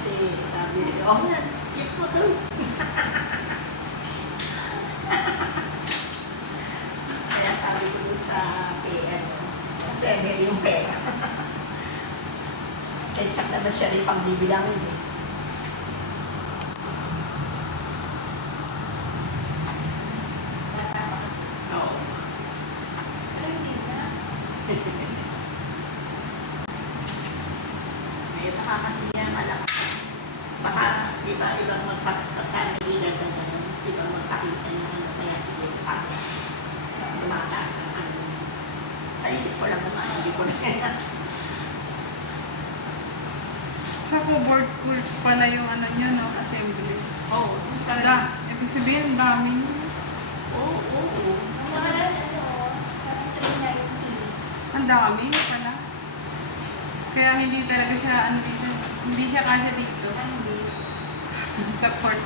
kasi sabi nila, oh yan, eat mo to. Kaya sabi ko sa PN, sender yung pera. Kaya sak na ba siya rin pagbibilangin eh. Oo. Ngayon nakakasiya ang anak. Baka, di ba, ibang magpapagkakalilan na gano'n, ibang magpakita niya ano, kaya siguro kaya lumataas ang ano. Sa isip ko lang naman, hindi ko na. Sa board court pala yung ano nyo, no? Assembly. Oo, sa Ibig sabihin, dami nyo. Oo. Ang dami pala. Kaya hindi talaga siya, ano dito, hindi siya kasya dito. Sa court,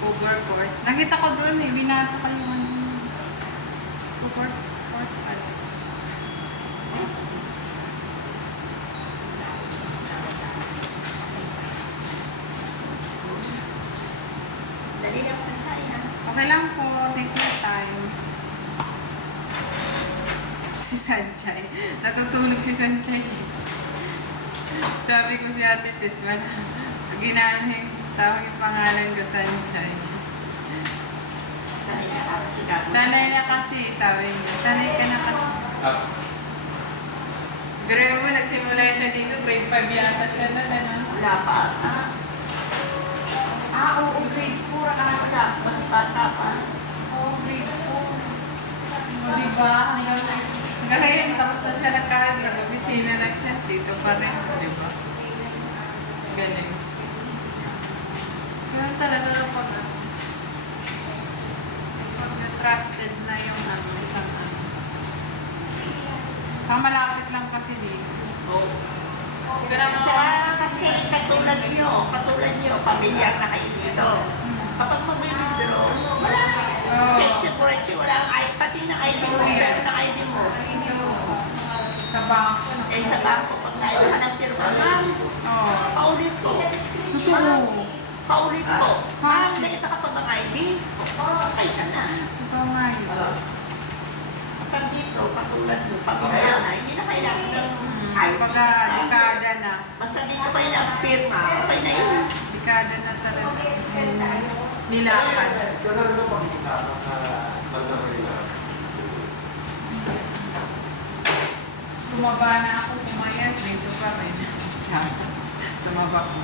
over court. Nakita ko doon eh, binasa ko yung ano. Sa court pala. Dali lang sa China. Okay lang po, take your time. Si Sanchay. Natutulog si Sanchay. Sabi ko si Ate Tess, wala. Ginahin, tawag yung pangalan ko, Sanchay. Sanay ka kasi kasi. Sanay na kasi, sabi niya. Sanay ka na kasi. Pero mo, nagsimula siya dito, grade 5 yata siya na, ano? Wala pa ata. Oo, grade 4 Wala, mas bata pa. Oo, grade 4. O, diba? Hanggang ngayon, tapos na siya nagkahan sa opisina na siya. Dito pa rin, diba? Ganun. Ganun talaga lang pag trusted na yung ano sa ano. Saka malapit lang kasi dito. Oo. Hindi ka naman Tsaka kasi katulad nyo, pamilyar na kayo dito. Kapag mag-withdraw, wala. Cheche-cheche, wala ang ID, pati na ID mo, meron na ID mo. Sa bangko. Eh sa bangko, pag naiwan ng pirma, ma'am, Oo. paulit ko. Totoo. Paulit ko. Ha? Ma'am, nakita ka pa bang ID? Okay ka na. Totoo nga yun. Kapag dito, katulad mo, pamilyar na, hindi na kailangan ng ID. Pagka dekada na. Basta dito kayo na ang pirma, okay na yun. Dekada na talaga. Nilakad. Tumaba na ako, pumayat, dito pa rin. Tsaka, tumaba ko.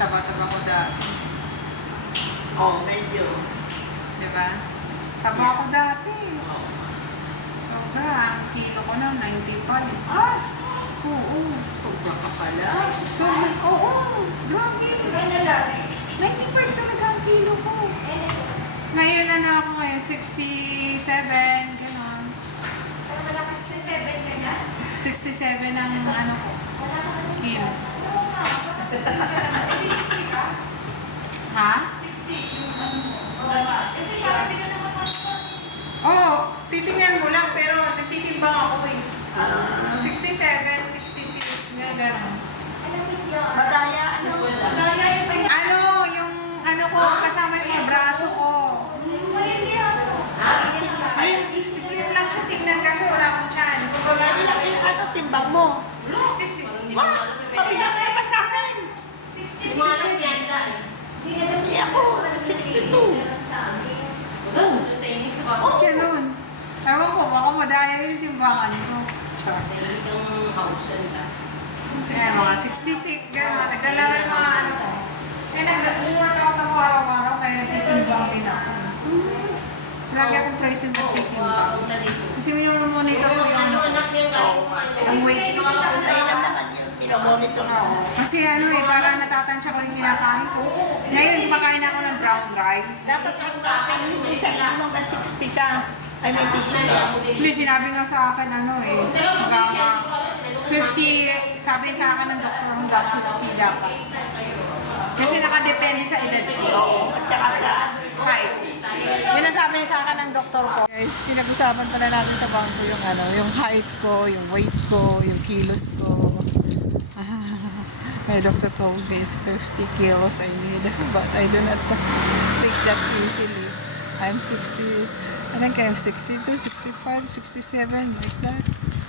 Taba-taba ko dati. Oh, medyo. Diba? Taba ko dati. Sobra, ang kilo ko na, 95. Ah, Oo. sobra ka pala. Sobra, oo. Grabe. 95 talaga ang kilo ko. Ngayon na ako ngayon, 67, gano'n. 67 ang ano ko, kilo. Ha? Oo, titingnan mo lang, pero nagtitimbang ako eh. 67, 66, gano'n. Madaya, ano? Ano, yung ano ko, kasama yung mga braso ko. Slim lang siya tingnan kasi wala akong tiyan. Ano timbang mo? 66. Wow! Pabilang kayo pa sa akin! 67. Hindi ako, 62. Oh, ganun. Ewan ko, baka madaya yung timbangan ko. Char. Kaya mga 66, gano'n. Naglalaro yung mga ano ko. Kaya nag-workout ako araw-araw, kaya nagtitimbang din ako. Lagi akong present at titimbang. Kasi minumonitor ko yung ano, ang weight. Ay lang naman yun, pinomonitor ko. Kasi ano eh, para natatansya ko yung kinakain ko. Ngayon, kumakain ako ng brown rice. Dapat ang akin, isang ano ka 60 ka. Ay, may tissue ka. Hindi, sinabi nga sa akin ano eh, hanggang 50, sabi sa akin ng doktor hanggang 50 dapat. Kasi nakadepende sa edad ko. Oo, at saka sa Height. Yun ang sabi sa akin ng doktor ko. Guys, pinag-usapan pala natin sa bangko yung ano, yung height ko, yung weight ko, yung kilos ko. My doctor told me it's 50 kilos I need, but I do not take that easily. I'm 60, I think I'm 62, 65, 67, like that.